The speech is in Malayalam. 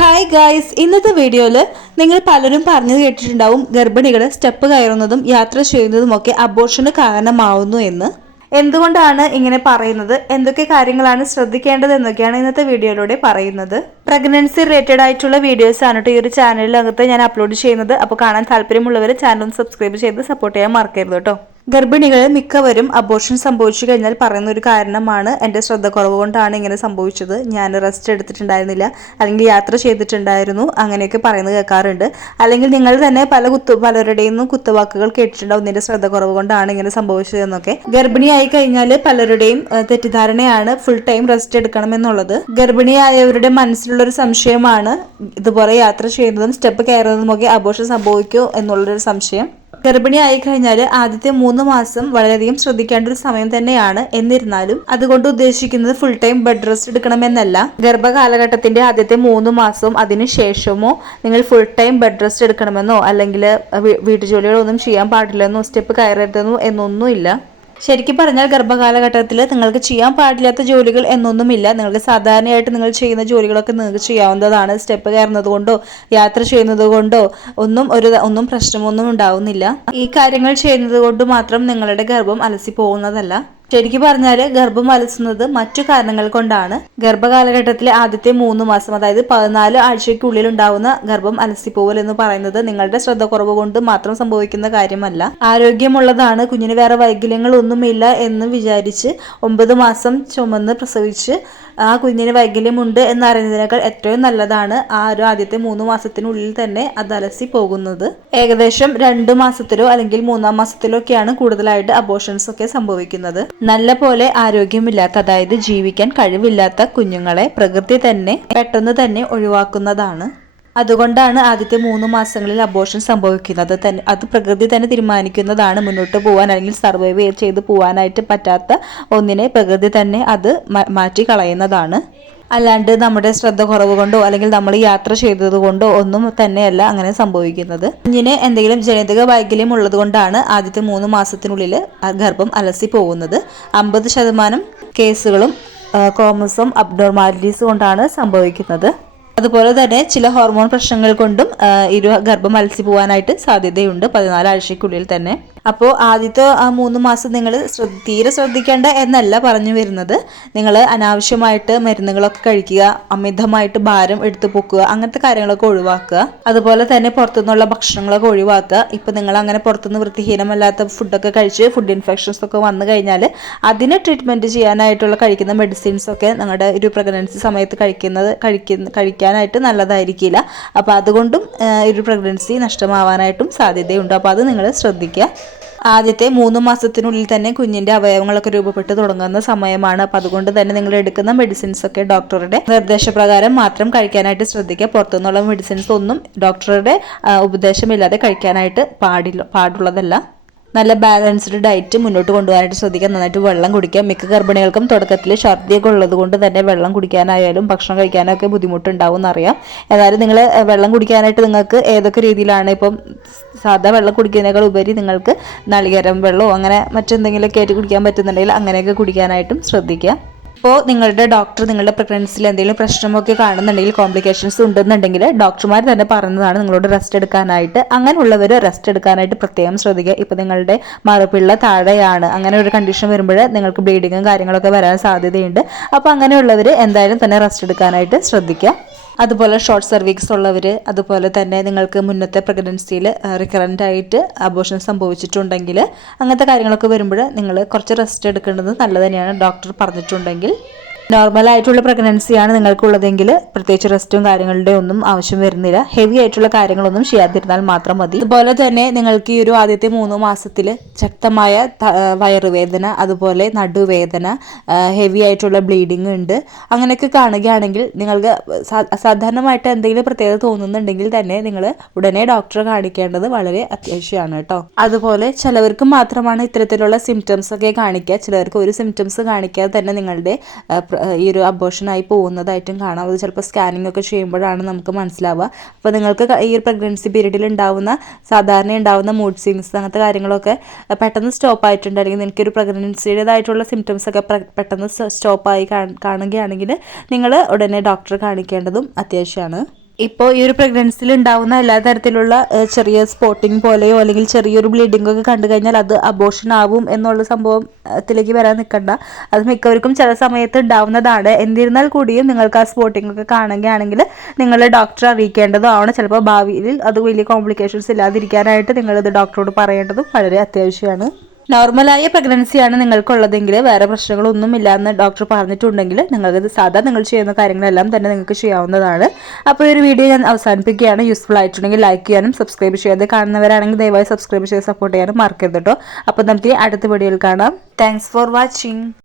ഹായ് ഗായ്സ്, ഇന്നത്തെ വീഡിയോയിൽ നിങ്ങൾ പലരും പറഞ്ഞു കേട്ടിട്ടുണ്ടാവും ഗർഭിണികൾ സ്റ്റെപ്പ് കയറുന്നതും യാത്ര ചെയ്യുന്നതുമൊക്കെ അബോർഷന് കാരണമാവുന്നു എന്ന്. എന്തുകൊണ്ടാണ് ഇങ്ങനെ പറയുന്നത്, എന്തൊക്കെ കാര്യങ്ങളാണ് ശ്രദ്ധിക്കേണ്ടത് എന്നൊക്കെയാണ് ഇന്നത്തെ വീഡിയോയിലൂടെ പറയുന്നത്. പ്രഗ്നൻസി റിലേറ്റഡ് ആയിട്ടുള്ള വീഡിയോസ് ആണ് ഈ ഒരു ചാനലിനകത്ത് ഞാൻ അപ്ലോഡ് ചെയ്യുന്നത്. അപ്പോൾ കാണാൻ താല്പര്യമുള്ളവർ ചാനൽ ഒന്ന് സബ്സ്ക്രൈബ് ചെയ്ത് സപ്പോർട്ട് ചെയ്യാൻ മറക്കരുത് കേട്ടോ. ഗർഭിണികൾ മിക്കവരും അബോർഷൻ സംഭവിച്ചു കഴിഞ്ഞാൽ പറയുന്ന ഒരു കാരണമാണ് എൻ്റെ ശ്രദ്ധക്കുറവ് കൊണ്ടാണ് ഇങ്ങനെ സംഭവിച്ചത്, ഞാൻ റെസ്റ്റ് എടുത്തിട്ടുണ്ടായിരുന്നില്ല, അല്ലെങ്കിൽ യാത്ര ചെയ്തിട്ടുണ്ടായിരുന്നു, അങ്ങനെയൊക്കെ പറയുന്നത് കേൾക്കാറുണ്ട്. അല്ലെങ്കിൽ നിങ്ങൾ തന്നെ പലരുടെയും കുത്തുവാക്കുകൾ കേട്ടിട്ടുണ്ടാവും, നിന്റെ ശ്രദ്ധക്കുറവ് കൊണ്ടാണ് ഇങ്ങനെ സംഭവിച്ചതെന്നൊക്കെ. ഗർഭിണിയായി കഴിഞ്ഞാൽ പലരുടെയും തെറ്റിദ്ധാരണയാണ് ഫുൾ ടൈം റെസ്റ്റ് എടുക്കണം എന്നുള്ളത്. ഗർഭിണിയായവരുടെ മനസ്സിലുള്ള ഒരു സംശയമാണ് ഇതുപോലെ യാത്ര ചെയ്യുന്നതും സ്റ്റെപ്പ് കയറുന്നതുമൊക്കെ അബോർഷൻ സംഭവിക്കുമോ എന്നുള്ളൊരു സംശയം. ഗർഭിണിയായി കഴിഞ്ഞാൽ ആദ്യത്തെ 3 മാസം വളരെയധികം ശ്രദ്ധിക്കേണ്ട ഒരു സമയം തന്നെയാണ്. എന്നിരുന്നാലും അതുകൊണ്ട് ഉദ്ദേശിക്കുന്നത് ഫുൾ ടൈം ബെഡ് റെസ്റ്റ് എടുക്കണമെന്നല്ല. ഗർഭകാലഘട്ടത്തിന്റെ ആദ്യത്തെ 3 മാസവും അതിനുശേഷമോ നിങ്ങൾ ഫുൾ ടൈം ബെഡ് റെസ്റ്റ് എടുക്കണമെന്നോ അല്ലെങ്കിൽ വീട്ടുജോലികളൊന്നും ചെയ്യാൻ പാടില്ലെന്നോ സ്റ്റെപ്പ് കയറരുതെന്നോ എന്നൊന്നുമില്ല. ശരിക്കും പറഞ്ഞാൽ ഗർഭകാലഘട്ടത്തിൽ നിങ്ങൾക്ക് ചെയ്യാൻ പാടില്ലാത്ത ജോലികൾ എന്നൊന്നുമില്ല. നിങ്ങൾക്ക് സാധാരണയായിട്ട് നിങ്ങൾ ചെയ്യുന്ന ജോലികളൊക്കെ നിങ്ങൾക്ക് ചെയ്യാവുന്നതാണ്. സ്റ്റെപ്പ് കയറുന്നത് കൊണ്ടോ യാത്ര ചെയ്യുന്നത് കൊണ്ടോ ഒന്നും പ്രശ്നമൊന്നും ഉണ്ടാവുന്നില്ല. ഈ കാര്യങ്ങൾ ചെയ്യുന്നത് കൊണ്ട് മാത്രം നിങ്ങളുടെ ഗർഭം അലസി പോകുന്നതല്ല. ശരിക്കും പറഞ്ഞാൽ ഗർഭം അലസുന്നത് മറ്റു കാരണങ്ങൾ കൊണ്ടാണ്. ഗർഭകാലഘട്ടത്തിലെ ആദ്യത്തെ 3 മാസം, അതായത് 14 ആഴ്ചയ്ക്കുള്ളിൽ ഉണ്ടാവുന്ന ഗർഭം അലസിപ്പോവൽ എന്ന് പറയുന്നത് നിങ്ങളുടെ ശ്രദ്ധക്കുറവ് കൊണ്ട് മാത്രം സംഭവിക്കുന്ന കാര്യമല്ല. ആരോഗ്യമുള്ളതാണ്, കുഞ്ഞിന് വേറെ വൈകല്യങ്ങളൊന്നുമില്ല എന്ന് വിചാരിച്ച് 9 മാസം ചുമന്ന് പ്രസവിച്ച് ആ കുഞ്ഞിന് വൈകല്യമുണ്ട് എന്നറിയുന്നതിനേക്കാൾ എത്രയും നല്ലതാണ് ആ ഒരു ആദ്യത്തെ 3 മാസത്തിനുള്ളിൽ തന്നെ അത് അലസി പോകുന്നത്. ഏകദേശം 2 മാസത്തിലോ അല്ലെങ്കിൽ 3-ാം മാസത്തിലോ ഒക്കെയാണ് കൂടുതലായിട്ട് അബോർഷൻസ് ഒക്കെ സംഭവിക്കുന്നത്. നല്ല പോലെ ആരോഗ്യമില്ലാത്ത, അതായത് ജീവിക്കാൻ കഴിവില്ലാത്ത കുഞ്ഞുങ്ങളെ പ്രകൃതി തന്നെ പെട്ടെന്ന് തന്നെ ഒഴിവാക്കുന്നതാണ്. അതുകൊണ്ടാണ് ആദ്യത്തെ 3 മാസങ്ങളിൽ അബോർഷൻ സംഭവിക്കുന്നത്. അത് പ്രകൃതി തന്നെ തീരുമാനിക്കുന്നതാണ്. മുന്നോട്ട് പോകാൻ അല്ലെങ്കിൽ സർവൈവ് ചെയ്ത് പോകാനായിട്ട് പറ്റാത്ത ഒന്നിനെ പ്രകൃതി തന്നെ അത് മാറ്റി കളയുന്നതാണ്. അല്ലാണ്ട് നമ്മുടെ ശ്രദ്ധ കുറവ് കൊണ്ടോ അല്ലെങ്കിൽ നമ്മൾ യാത്ര ചെയ്തത് കൊണ്ടോ ഒന്നും തന്നെയല്ല അങ്ങനെ സംഭവിക്കുന്നത്. കുഞ്ഞിന് എന്തെങ്കിലും ജനിതക വൈകല്യം ഉള്ളത് കൊണ്ടാണ് ആദ്യത്തെ 3 മാസത്തിനുള്ളിൽ ഗർഭം അലസി പോകുന്നത്. 50% കേസുകളും ക്രോമസോം അബ്നോർമാലിറ്റീസ് കൊണ്ടാണ് സംഭവിക്കുന്നത്. അതുപോലെ തന്നെ ചില ഹോർമോൺ പ്രശ്നങ്ങൾ കൊണ്ടും ഗർഭം അലസി പോകാനായിട്ട് സാധ്യതയുണ്ട് 14 ആഴ്ചയ്ക്കുള്ളിൽ തന്നെ. അപ്പോൾ ആദ്യത്തെ 3 മാസം നിങ്ങൾ തീരെ ശ്രദ്ധിക്കേണ്ട എന്നല്ല പറഞ്ഞു വരുന്നത്. നിങ്ങൾ അനാവശ്യമായിട്ട് മരുന്നുകളൊക്കെ കഴിക്കുക, അമിതമായിട്ട് ഭാരം എടുത്തു പൊക്കുക, അങ്ങനത്തെ കാര്യങ്ങളൊക്കെ ഒഴിവാക്കുക. അതുപോലെ തന്നെ പുറത്തുനിന്നുള്ള ഭക്ഷണങ്ങളൊക്കെ ഒഴിവാക്കുക. ഇപ്പം നിങ്ങൾ അങ്ങനെ പുറത്തുനിന്ന് വൃത്തിഹീനമല്ലാത്ത ഫുഡൊക്കെ കഴിച്ച് ഫുഡ് ഇൻഫെക്ഷൻസ് ഒക്കെ വന്നു കഴിഞ്ഞാൽ അതിന് ട്രീറ്റ്മെൻറ്റ് ചെയ്യാനായിട്ടുള്ള കഴിക്കുന്ന മെഡിസിൻസ് ഒക്കെ നിങ്ങളുടെ ഒരു പ്രഗ്നൻസി സമയത്ത് കഴിക്കാനായിട്ട് നല്ലതായിരിക്കില്ല. അപ്പോൾ അതുകൊണ്ടും ഒരു പ്രഗ്നൻസി നഷ്ടമാവാനായിട്ടും സാധ്യതയുണ്ട്. അപ്പോൾ അത് നിങ്ങൾ ശ്രദ്ധിക്കുക. ആദ്യത്തെ 3 മാസത്തിനുള്ളിൽ തന്നെ കുഞ്ഞിൻ്റെ അവയവങ്ങളൊക്കെ രൂപപ്പെട്ട് തുടങ്ങുന്ന സമയമാണ്. അപ്പം അതുകൊണ്ട് തന്നെ നിങ്ങൾ എടുക്കുന്ന മെഡിസിൻസ് ഒക്കെ ഡോക്ടറുടെ നിർദ്ദേശപ്രകാരം മാത്രം കഴിക്കാനായിട്ട് ശ്രദ്ധിക്കുക. പുറത്തുനിന്നുള്ള മെഡിസിൻസ് ഒന്നും ഡോക്ടറുടെ ഉപദേശമില്ലാതെ കഴിക്കാനായിട്ട് പാടുള്ളതല്ല. നല്ല ബാലൻസ്ഡ് ഡയറ്റ് മുന്നോട്ട് കൊണ്ടുപോകാനായിട്ട് ശ്രദ്ധിക്കുക. നന്നായിട്ട് വെള്ളം കുടിക്കുക. മിക്ക ഗർഭിണികൾക്കും തുടക്കത്തിൽ ഛർദിയൊക്കെ ഉള്ളത് കൊണ്ട് തന്നെ വെള്ളം കുടിക്കാനായാലും ഭക്ഷണം കഴിക്കാനൊക്കെ ബുദ്ധിമുട്ടുണ്ടാവും എന്നറിയാം. എന്നാലും നിങ്ങൾ വെള്ളം കുടിക്കാനായിട്ട് നിങ്ങൾക്ക് ഏതൊക്കെ രീതിയിലാണ്, ഇപ്പം സാധാ വെള്ളം കുടിക്കുന്നതിനേക്കാൾ ഉപരി നിങ്ങൾക്ക് നാളികേരം വെള്ളമോ അങ്ങനെ മറ്റെന്തെങ്കിലുമൊക്കെ ആയിട്ട് കുടിക്കാൻ പറ്റുന്നുണ്ടെങ്കിൽ അങ്ങനെയൊക്കെ കുടിക്കാനായിട്ടും ശ്രദ്ധിക്കുക. ഇപ്പോൾ നിങ്ങളുടെ ഡോക്ടർ നിങ്ങളുടെ പ്രഗ്നൻസിയിൽ എന്തെങ്കിലും പ്രശ്നമൊക്കെ കാണുന്നുണ്ടെങ്കിൽ, കോംപ്ലിക്കേഷൻസ് ഉണ്ടെന്നുണ്ടെങ്കിൽ ഡോക്ടർമാർ തന്നെ പറയുന്നതാണ് നിങ്ങളോട് റെസ്റ്റ് എടുക്കാനായിട്ട്. അങ്ങനെയുള്ളവർ റെസ്റ്റ് എടുക്കാനായിട്ട് പ്രത്യേകം ശ്രദ്ധിക്കുക. ഇപ്പോൾ നിങ്ങളുടെ മറുപിള്ള താഴെയാണ്, അങ്ങനെ ഒരു കണ്ടീഷൻ വരുമ്പോൾ നിങ്ങൾക്ക് ബ്ലീഡിങ്ങും കാര്യങ്ങളൊക്കെ വരാൻ സാധ്യതയുണ്ട്. അപ്പോൾ അങ്ങനെയുള്ളവർ എന്തായാലും തന്നെ റെസ്റ്റ് എടുക്കാനായിട്ട് ശ്രദ്ധിക്കുക. അതുപോലെ ഷോർട്ട് സർവീക്സ് ഉള്ളവർ, അതുപോലെ തന്നെ നിങ്ങൾക്ക് മുന്നത്തെ പ്രഗ്നൻസിയിൽ റിക്കറൻ്റ് ആയിട്ട് അബോർഷൻ സംഭവിച്ചിട്ടുണ്ടെങ്കിൽ അങ്ങനത്തെ കാര്യങ്ങളൊക്കെ വരുമ്പോൾ നിങ്ങൾ കുറച്ച് റെസ്റ്റ് എടുക്കേണ്ടത് നല്ലത് തന്നെയാണ്. ഡോക്ടർ പറഞ്ഞിട്ടുണ്ടെങ്കിൽ നോർമലായിട്ടുള്ള പ്രഗ്നൻസിയാണ് നിങ്ങൾക്കുള്ളതെങ്കിൽ പ്രത്യേകിച്ച് റെസ്റ്റും കാര്യങ്ങളുടെ ഒന്നും ആവശ്യം വരുന്നില്ല. ഹെവി ആയിട്ടുള്ള കാര്യങ്ങളൊന്നും ചെയ്യാതിരുന്നാൽ മാത്രം മതി. അതുപോലെ തന്നെ നിങ്ങൾക്ക് ഈ ഒരു ആദ്യത്തെ 3 മാസത്തിൽ ശക്തമായ വയറുവേദന, അതുപോലെ നടുവേദന, ഹെവി ആയിട്ടുള്ള ബ്ലീഡിങ് ഉണ്ട്, അങ്ങനെയൊക്കെ കാണുകയാണെങ്കിൽ നിങ്ങൾക്ക് അസാധാരണമായിട്ട് എന്തെങ്കിലും പ്രത്യേകത തോന്നുന്നുണ്ടെങ്കിൽ തന്നെ നിങ്ങൾ ഉടനെ ഡോക്ടറെ കാണിക്കേണ്ടത് വളരെ അത്യാവശ്യമാണ് കേട്ടോ. അതുപോലെ ചിലവർക്ക് മാത്രമാണ് ഇത്തരത്തിലുള്ള സിംറ്റംസ് ഒക്കെ കാണിക്കുക. ചിലവർക്ക് ഒരു സിംറ്റംസ് കാണിക്കാതെ തന്നെ നിങ്ങളുടെ ഈ ഒരു അബോർഷനായി പോകുന്നതായിട്ടും കാണാം. അത് ചിലപ്പോൾ സ്കാനിങ് ഒക്കെ ചെയ്യുമ്പോഴാണ് നമുക്ക് മനസ്സിലാവുക. അപ്പോൾ നിങ്ങൾക്ക് ഈ ഒരു പ്രഗ്നൻസി പീരീഡിൽ സാധാരണ ഉണ്ടാവുന്ന മൂഡ് സ്വിങ്സ് അങ്ങനത്തെ കാര്യങ്ങളൊക്കെ പെട്ടെന്ന് സ്റ്റോപ്പ് ആയിട്ടുണ്ട്, അല്ലെങ്കിൽ നിങ്ങൾക്കൊരു പ്രഗ്നൻസിയുടേതായിട്ടുള്ള സിംറ്റംസ് ഒക്കെ പെട്ടെന്ന് സ്റ്റോപ്പായി കാണുകയാണെങ്കിൽ നിങ്ങൾ ഉടനെ ഡോക്ടറെ കാണിക്കേണ്ടതും അത്യാവശ്യമാണ്. ഇപ്പോൾ ഈ ഒരു പ്രഗ്നൻസിയിൽ ഉണ്ടാവുന്ന എല്ലാ തരത്തിലുള്ള ചെറിയ സ്പോട്ടിങ് പോലെയോ അല്ലെങ്കിൽ ചെറിയൊരു ബ്ലീഡിംഗ് ഒക്കെ കണ്ടു കഴിഞ്ഞാൽ അത് അബോർഷൻ ആവും എന്നുള്ള സംഭവത്തിലേക്ക് വരാൻ നിൽക്കണ്ട. അത് മിക്കവർക്കും ചില സമയത്ത് ഉണ്ടാവുന്നതാണ്. എന്നിരുന്നാൽ കൂടിയും നിങ്ങൾക്ക് ആ സ്പോട്ടിംഗ് ഒക്കെ കാണുകയാണെങ്കിൽ നിങ്ങൾ ഡോക്ടറെ അറിയിക്കേണ്ടതാണ്. ചിലപ്പോൾ ഭാവിയിൽ അത് വലിയ കോംപ്ലിക്കേഷൻസ് ഇല്ലാതിരിക്കാനായിട്ട് നിങ്ങളിത് ഡോക്ടറോട് പറയേണ്ടതും വളരെ അത്യാവശ്യമാണ്. നോർമലായ പ്രഗ്നൻസിയാണ് നിങ്ങൾക്കുള്ളതെങ്കിൽ വേറെ പ്രശ്നങ്ങളൊന്നും ഇല്ല എന്ന് ഡോക്ടർ പറഞ്ഞിട്ടുണ്ടെങ്കിൽ നിങ്ങൾക്കത് സാധാ നിങ്ങൾ ചെയ്യുന്ന കാര്യങ്ങളെല്ലാം തന്നെ നിങ്ങൾക്ക് ചെയ്യാവുന്നതാണ്. അപ്പോൾ ഈ ഒരു വീഡിയോ ഞാൻ അവസാനിപ്പിക്കുകയാണ്. യൂസ്ഫുൾ ആയിട്ടുണ്ടെങ്കിൽ ലൈക്ക് ചെയ്യാനും സബ്സ്ക്രൈബ് ചെയ്യാതെ കാണുന്നവരാണെങ്കിൽ ദയവായി സബ്സ്ക്രൈബ് ചെയ്ത് സപ്പോർട്ട് ചെയ്യാനും മറക്കരുത് കേട്ടോ. അപ്പോൾ നമുക്ക് അടുത്ത വീഡിയോയിൽ കാണാം. Thanks for watching.